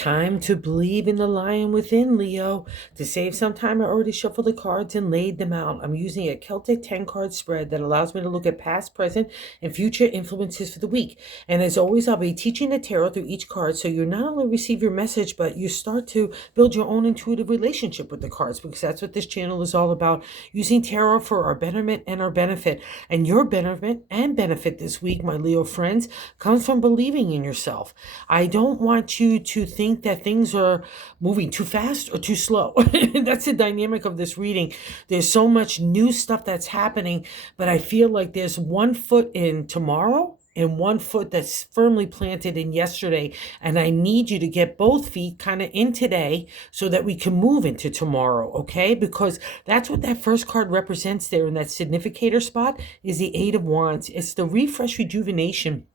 Time to believe in the lion within, Leo. To save some time, I already shuffled the cards and laid them out. I'm using a Celtic 10 card spread that allows me to look at past, present, and future influences for the week. And as always, I'll be teaching the tarot through each card so you not only receive your message, but you start to build your own intuitive relationship with the cards, because that's what this channel is all about, using tarot for our betterment and our benefit. And your betterment and benefit this week, my Leo friends, comes from believing in yourself. I don't want you to think that things are moving too fast or too slow. That's the dynamic of this reading. There's so much new stuff that's happening, but I feel like there's one foot in tomorrow and one foot that's firmly planted in yesterday. And I need you to get both feet kind of in today so that we can move into tomorrow, okay? Because that's what that first card represents there in that significator spot is the Eight of Wands. It's the refresh, rejuvenation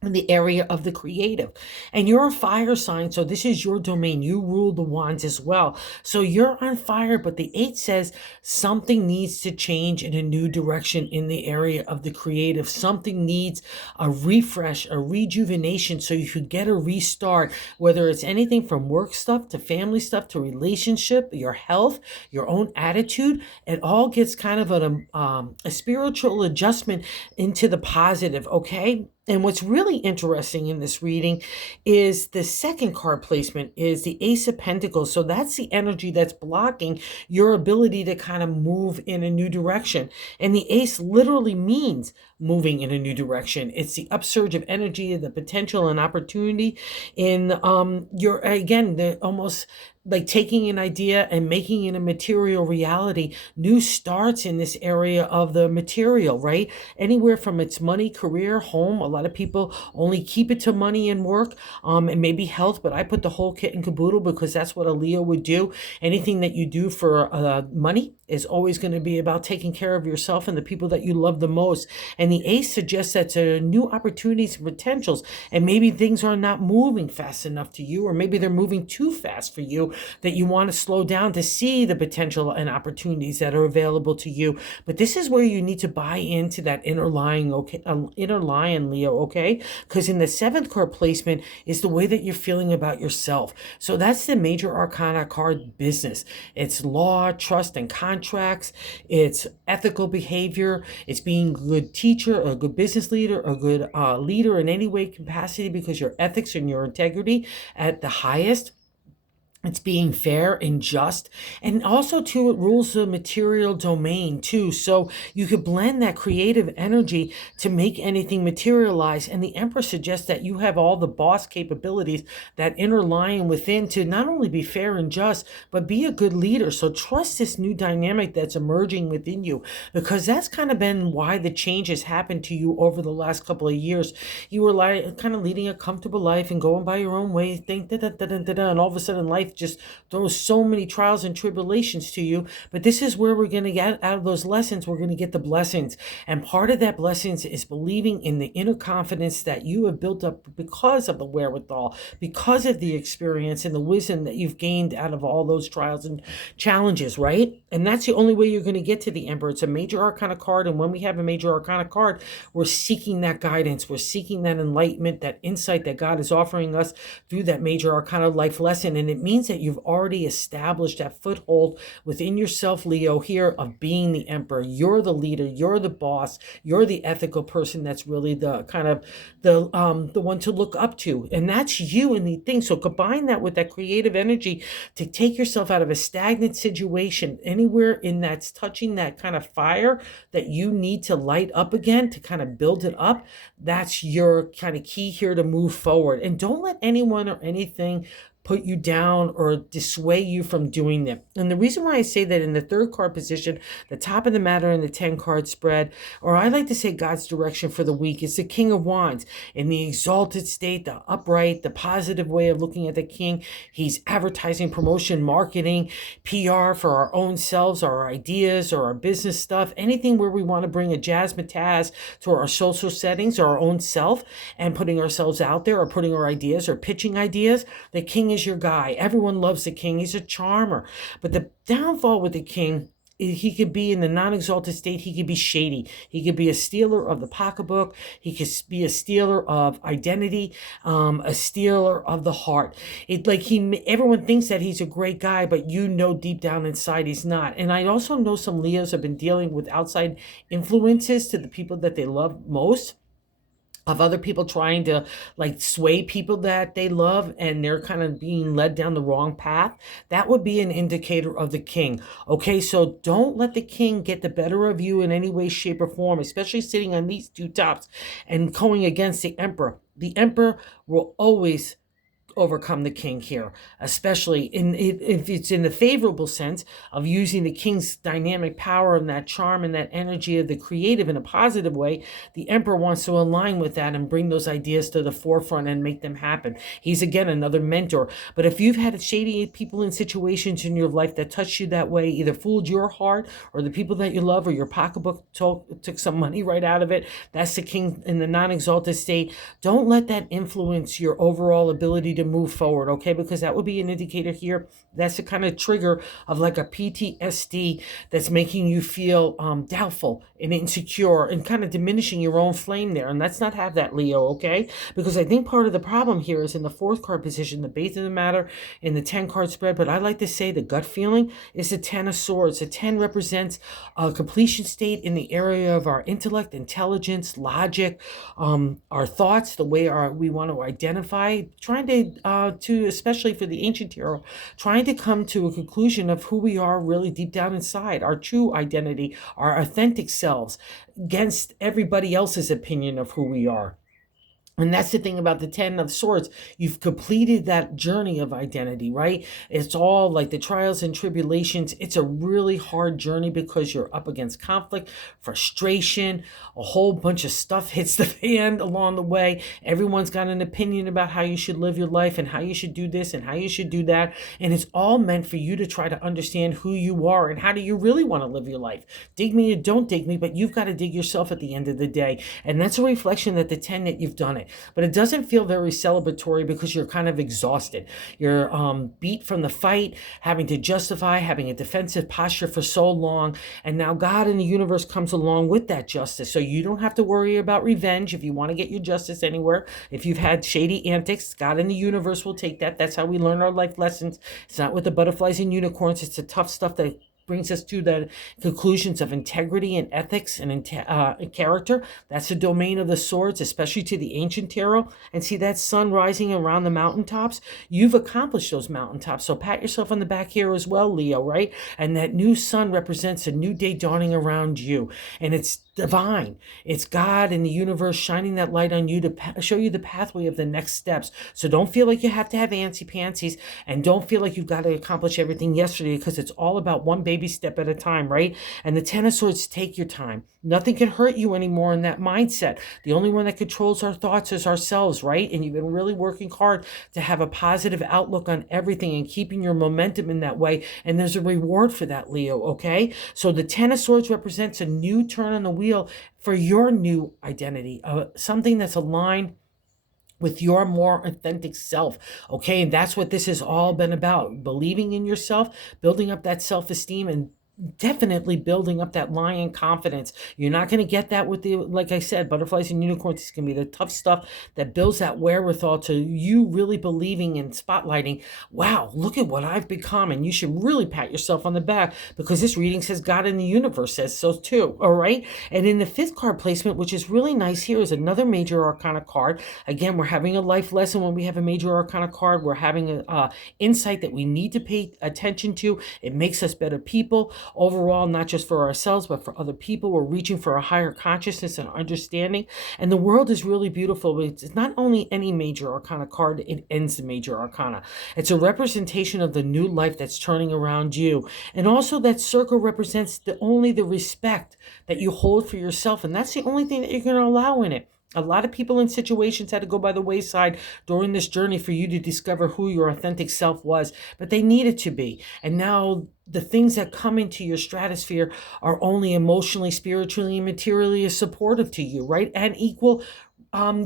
in the area of the creative. And you're a fire sign, so this is your domain. You rule the wands as well. So you're on fire, but the 8 says something needs to change in a new direction in the area of the creative. Something needs a refresh, a rejuvenation, so you could get a restart, whether it's anything from work stuff to family stuff to relationship, your health, your own attitude. It all gets kind of a spiritual adjustment into the positive, okay? And what's really interesting in this reading is the second card placement is the Ace of Pentacles. So that's the energy that's blocking your ability to kind of move in a new direction. And the Ace literally means moving in a new direction. It's the upsurge of energy, the potential and opportunity in your, again, the almost like taking an idea and making it a material reality. New starts in this area of the material, right? Anywhere from its money, career, home. A lot of people only keep it to money and work, and maybe health, but I put the whole kit and caboodle because that's what a Leo would do. Anything that you do for money is always going to be about taking care of yourself and the people that you love the most. And the Ace suggests that new opportunities and potentials, and maybe things are not moving fast enough to you, or maybe they're moving too fast for you, that you want to slow down to see the potential and opportunities that are available to you. But this is where you need to buy into that inner lion, okay, inner lion, Leo, okay? Because in the 7th card placement is the way that you're feeling about yourself. So that's the major arcana card business. It's law, trust, and contracts. It's ethical behavior. It's being a good teacher, a good business leader, a good leader in any way capacity, because your ethics and your integrity at the highest. It's being fair and just. And also, too, it rules the material domain, too. So you could blend that creative energy to make anything materialize. And the Empress suggests that you have all the boss capabilities, that inner lion within, to not only be fair and just, but be a good leader. So trust this new dynamic that's emerging within you, because that's kind of been why the change has happened to you over the last couple of years. You were like kind of leading a comfortable life and going by your own way, think and all of a sudden life just throws so many trials and tribulations to you. But this is where we're going to get out of those lessons. We're going to get the blessings. And part of that blessings is believing in the inner confidence that you have built up because of the wherewithal, because of the experience and the wisdom that you've gained out of all those trials and challenges, right? And that's the only way you're going to get to the Emperor. It's a major arcana card. And when we have a major arcana card, we're seeking that guidance. We're seeking that enlightenment, that insight that God is offering us through that major arcana life lesson. And it means that you've already established that foothold within yourself, Leo, here of being the Emperor. You're the leader. You're the boss. You're the ethical person that's really the kind of the one to look up to. And that's you in the thing. So combine that with that creative energy to take yourself out of a stagnant situation, anywhere in that's touching that kind of fire that you need to light up again to kind of build it up. That's your kind of key here to move forward. And don't let anyone or anything put you down or dissuade you from doing them. And the reason why I say that in the 3rd card position, the top of the matter in the 10 card spread, or I like to say God's direction for the week, is the King of Wands. In the exalted state, the upright, the positive way of looking at the king. He's advertising, promotion, marketing, PR for our own selves, our ideas, or our business stuff, anything where we want to bring a jazzmatazz to our social settings or our own self and putting ourselves out there or putting our ideas or pitching ideas. The king is your guy. Everyone loves the king. He's a charmer. But the downfall with the king he could be in the non-exalted state. He could be shady. He could be a stealer of the pocketbook. He could be a stealer of identity, a stealer of the heart. Everyone thinks that he's a great guy, but you know deep down inside he's not. And I also know some Leos have been dealing with outside influences to the people that they love most, of other people trying to like sway people that they love, and they're kind of being led down the wrong path. That would be an indicator of the king. Okay, so don't let the king get the better of you in any way, shape, or form, especially sitting on these two tops and going against the emperor. The emperor will always overcome the king here, especially if it's in the favorable sense of using the king's dynamic power and that charm and that energy of the creative in a positive way. The emperor wants to align with that and bring those ideas to the forefront and make them happen. He's again another mentor. But if you've had shady people in situations in your life that touched you that way, either fooled your heart or the people that you love, or your pocketbook took some money right out of it, that's the king in the non-exalted state. Don't let that influence your overall ability to move forward, okay? Because that would be an indicator here. That's the kind of trigger of like a PTSD that's making you feel doubtful and insecure and kind of diminishing your own flame there. And let's not have that, Leo, okay? Because I think part of the problem here is in the fourth card position, the base of the matter in the 10 card spread. But I like to say the gut feeling is the 10 of swords. The 10 represents a completion state in the area of our intellect, intelligence, logic, our thoughts, the way we want to identify, trying to, especially for the ancient tarot, trying to come to a conclusion of who we are really deep down inside, our true identity, our authentic selves, against everybody else's opinion of who we are. And that's the thing about the 10 of swords. You've completed that journey of identity, right? It's all like the trials and tribulations. It's a really hard journey because you're up against conflict, frustration, a whole bunch of stuff hits the fan along the way. Everyone's got an opinion about how you should live your life and how you should do this and how you should do that. And it's all meant for you to try to understand who you are and how do you really want to live your life. Dig me or don't dig me, but you've got to dig yourself at the end of the day. And that's a reflection that the 10 that you've done it. But it doesn't feel very celebratory because you're kind of exhausted. You're beat from the fight, having to justify, having a defensive posture for so long. And now God and the universe comes along with that justice. So you don't have to worry about revenge if you want to get your justice anywhere. If you've had shady antics, God and the universe will take that. That's how we learn our life lessons. It's not with the butterflies and unicorns. It's the tough stuff that brings us to the conclusions of integrity and ethics and character. That's the domain of the swords, especially to the ancient tarot. And see that sun rising around the mountaintops? You've accomplished those mountaintops. So pat yourself on the back here as well, Leo, right? And that new sun represents a new day dawning around you. And it's divine. It's God and the universe shining that light on you to show you the pathway of the next steps. So don't feel like you have to have antsy pantsies, and don't feel like you've got to accomplish everything yesterday, because it's all about one baby step at a time, right? And the 10 of swords, take your time. Nothing can hurt you anymore in that mindset. The only one that controls our thoughts is ourselves, right? And you've been really working hard to have a positive outlook on everything and keeping your momentum in that way. And there's a reward for that, Leo, okay? So the 10 of swords represents a new turn on the wheel for your new identity, something that's aligned with your more authentic self, okay? And that's what this has all been about, believing in yourself, building up that self-esteem, and definitely building up that lion confidence. You're not going to get that with the, like I said, butterflies and unicorns. It's going to be the tough stuff that builds that wherewithal to you really believing and spotlighting, wow, look at what I've become. And you should really pat yourself on the back, because this reading says God in the universe says so too. All right. And in the 5th card placement, which is really nice here, is another major arcana card. Again, we're having a life lesson when we have a major arcana card. We're having an insight that we need to pay attention to. It makes us better people. Overall, not just for ourselves, but for other people. We're reaching for a higher consciousness and understanding. And the world is really beautiful. It's not only any major arcana card, it ends the major arcana. It's a representation of the new life that's turning around you. And also that circle represents only the respect that you hold for yourself. And that's the only thing that you're going to allow in it. A lot of people in situations had to go by the wayside during this journey for you to discover who your authentic self was, but they needed to be. And now the things that come into your stratosphere are only emotionally, spiritually, and materially supportive to you, right? And equal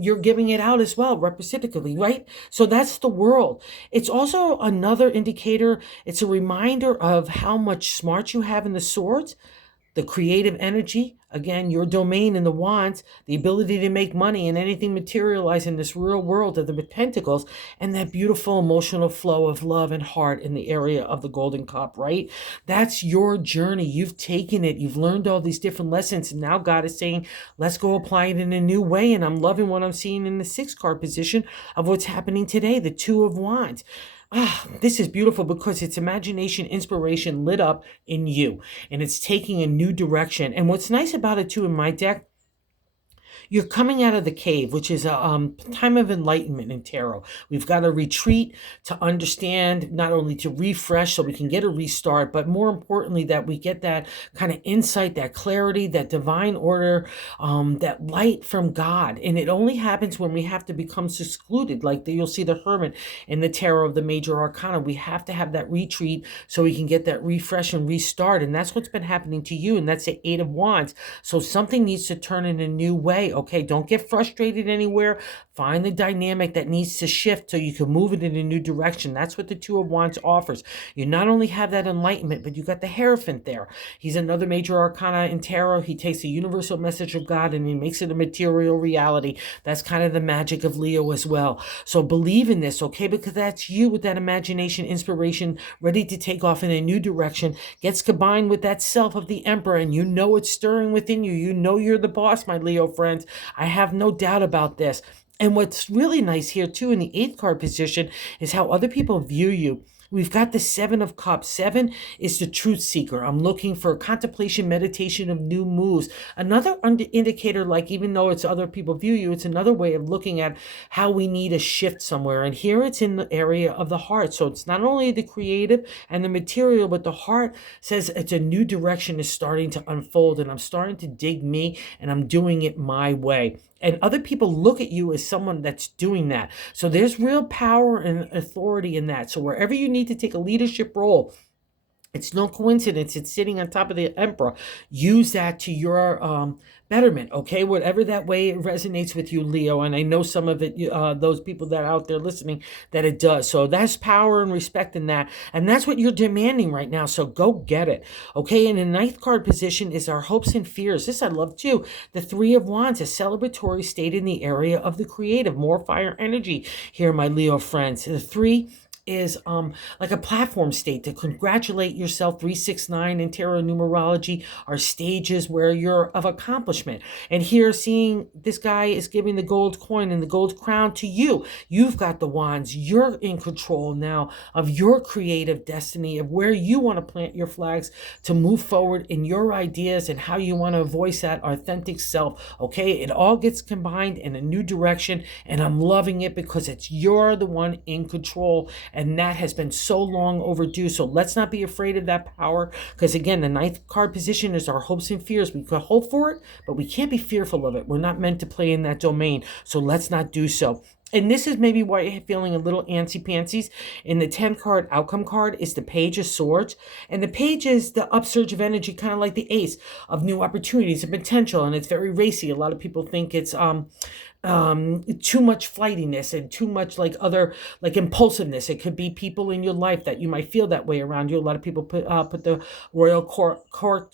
you're giving it out as well, reciprocally, right? So that's the world. It's also another indicator. It's a reminder of how much smart you have in the swords, the creative energy, again, your domain in the wands, the ability to make money and anything materialize in this real world of the pentacles, and that beautiful emotional flow of love and heart in the area of the golden cup, right? That's your journey. You've taken it. You've learned all these different lessons. And now God is saying, let's go apply it in a new way. And I'm loving what I'm seeing in the 6 card position of what's happening today, the 2 of wands. This is beautiful because it's imagination, inspiration lit up in you, and it's taking a new direction. And what's nice about it too in my deck, you're coming out of the cave, which is a time of enlightenment in tarot. We've got to retreat to understand, not only to refresh so we can get a restart, but more importantly, that we get that kind of insight, that clarity, that divine order, that light from God. And it only happens when we have to become secluded, like you'll see the hermit in the tarot of the major arcana. We have to have that retreat so we can get that refresh and restart. And that's what's been happening to you. And that's the 8 of wands. So something needs to turn in a new way. Okay, don't get frustrated anywhere. Find the dynamic that needs to shift so you can move it in a new direction. That's what the 2 of wands offers. You not only have that enlightenment, but you got the Hierophant there. He's another major arcana in tarot. He takes the universal message of God and he makes it a material reality. That's kind of the magic of Leo as well. So believe in this, okay? Because that's you with that imagination, inspiration, ready to take off in a new direction. Gets combined with that self of the Emperor, and you know it's stirring within you. You know you're the boss, my Leo friends. I have no doubt about this. And what's really nice here too in the 8th card position is how other people view you. We've got the 7 of cups. 7 is the truth seeker. I'm looking for contemplation, meditation of new moves. Another indicator, like even though it's other people view you, it's another way of looking at how we need a shift somewhere. And here it's in the area of the heart. So it's not only the creative and the material, but the heart says it's a new direction is starting to unfold. And I'm starting to dig me and I'm doing it my way. And other people look at you as someone that's doing that. So there's real power and authority in that. So wherever you need to take a leadership role, it's no coincidence. It's sitting on top of the Emperor. Use that to your betterment, okay? Whatever that way it resonates with you, Leo. And I know some of it, those people that are out there listening, that it does. So that's power and respect in that. And that's what you're demanding right now. So go get it, okay? And the 9th card position is our hopes and fears. This I love too. The 3 of wands, a celebratory state in the area of the creative. More fire energy here, my Leo friends. The 3 is like a platform state to congratulate yourself. 369 in tarot numerology are stages where you're of accomplishment. And here seeing this guy is giving the gold coin and the gold crown to you. You've got the wands. You're in control now of your creative destiny, of where you want to plant your flags to move forward in your ideas and how you want to voice that authentic self. Okay, it all gets combined in a new direction, and I'm loving it because you're the one in control. And that has been so long overdue. So let's not be afraid of that power. Because again, the 9th card position is our hopes and fears. We could hope for it, but we can't be fearful of it. We're not meant to play in that domain. So let's not do so. And this is maybe why you're feeling a little antsy-pantsies. In the 10th card, outcome card, is the Page of Swords. And the Page is the upsurge of energy, kind of like the Ace, of new opportunities and potential. And it's very racy. A lot of people think it's too much flightiness and too much like impulsiveness. It could be people in your life that you might feel that way around you. A lot of people put the royal court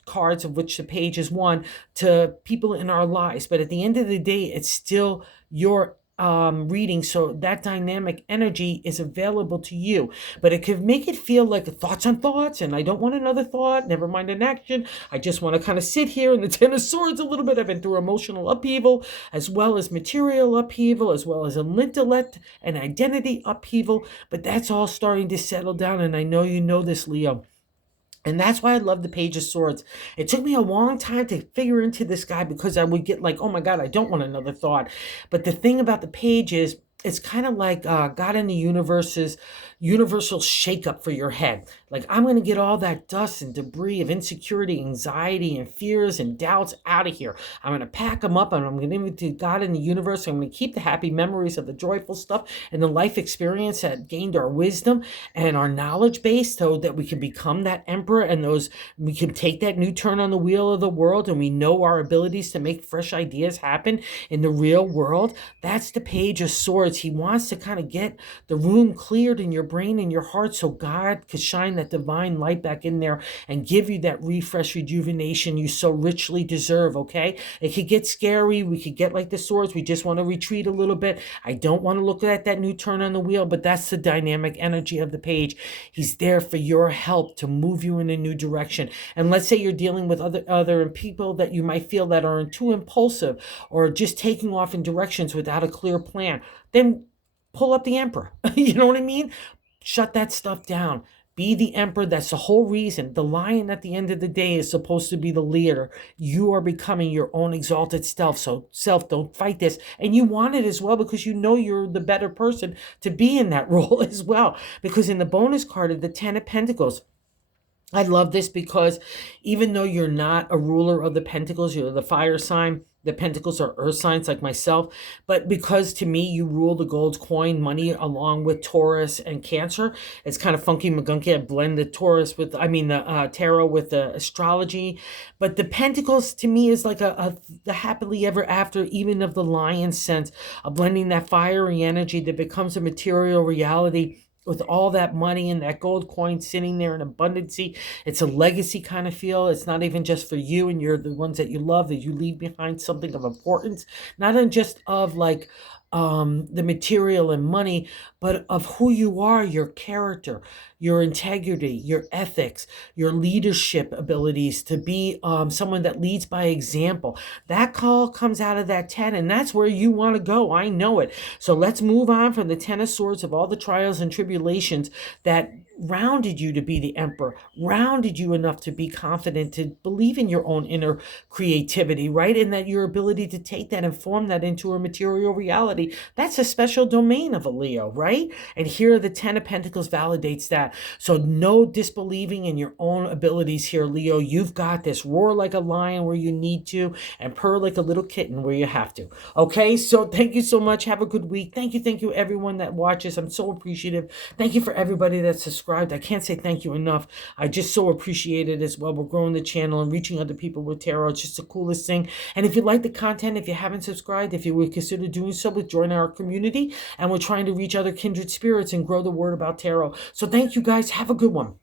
cards, of which the Page is one, to people in our lives. But at the end of the day, it's still your reading. So that dynamic energy is available to you, but it could make it feel like thoughts on thoughts. And I don't want another thought, never mind an action. I just want to kind of sit here in the 10 of swords a little bit. I've been through emotional upheaval, as well as material upheaval, as well as an intellect and identity upheaval. But that's all starting to settle down. And I know you know this, Leo. And that's why I love the Page of Swords. It took me a long time to figure into this guy, because I would get like, oh my God, I don't want another thought. But the thing about the Page is, it's kind of like God in the universe is universal shakeup for your head. Like, I'm going to get all that dust and debris of insecurity, anxiety, and fears and doubts out of here. I'm going to pack them up and I'm going to give it to God in the universe. I'm going to keep the happy memories of the joyful stuff and the life experience that gained our wisdom and our knowledge base so that we can become that emperor, and we can take that new turn on the wheel of the world, and we know our abilities to make fresh ideas happen in the real world. That's the Page of Swords. He wants to kind of get the room cleared in your brain and your heart so God could shine that divine light back in there and give you that refresh, rejuvenation you so richly deserve, okay? It could get scary. We could get like the swords. We just want to retreat a little bit. I don't want to look at that new turn on the wheel, but that's the dynamic energy of the page. He's there for your help to move you in a new direction. And let's say you're dealing with other people that you might feel that are too impulsive or just taking off in directions without a clear plan. Then pull up the emperor. You know what I mean? Shut that stuff down. Be the emperor. That's the whole reason. The lion at the end of the day is supposed to be the leader. You are becoming your own exalted self. So don't fight this. And you want it as well because you know you're the better person to be in that role as well. Because in the bonus card of the 10 of Pentacles, I love this because even though you're not a ruler of the Pentacles, you're the fire sign, the Pentacles are earth signs like myself, but because to me you rule the gold coin, money, along with Taurus and Cancer, it's kind of funky magunky. I blend the the tarot with the astrology, but the Pentacles to me is like the happily ever after, even of the lion sense of blending that fiery energy that becomes a material reality with all that money and that gold coin sitting there in abundancy. It's a legacy kind of feel. It's not even just for you and you're the ones that you love, that you leave behind something of importance, not in just of like the material and money, but of who you are, your character, your integrity, your ethics, your leadership abilities to be someone that leads by example. That call comes out of that 10, and that's where you want to go. I know it. So let's move on from the 10 of Swords, of all the trials and tribulations that rounded you to be the emperor, rounded you enough to be confident, to believe in your own inner creativity, right? And that your ability to take that and form that into a material reality. That's a special domain of a Leo, right? And here the 10 of Pentacles validates that. So no disbelieving in your own abilities here, Leo. You've got this. Roar like a lion where you need to, and purr like a little kitten where you have to. Okay, so thank you so much. Have a good week. Thank you everyone that watches. I'm so appreciative. Thank you for everybody that's subscribed. I can't say thank you enough. I just so appreciate it as well. We're growing the channel and reaching other people with tarot. It's just the coolest thing. And if you like the content, if you haven't subscribed, if you would consider doing so, join our community. And we're trying to reach other kindred spirits and grow the word about tarot. So thank you guys. Have a good one.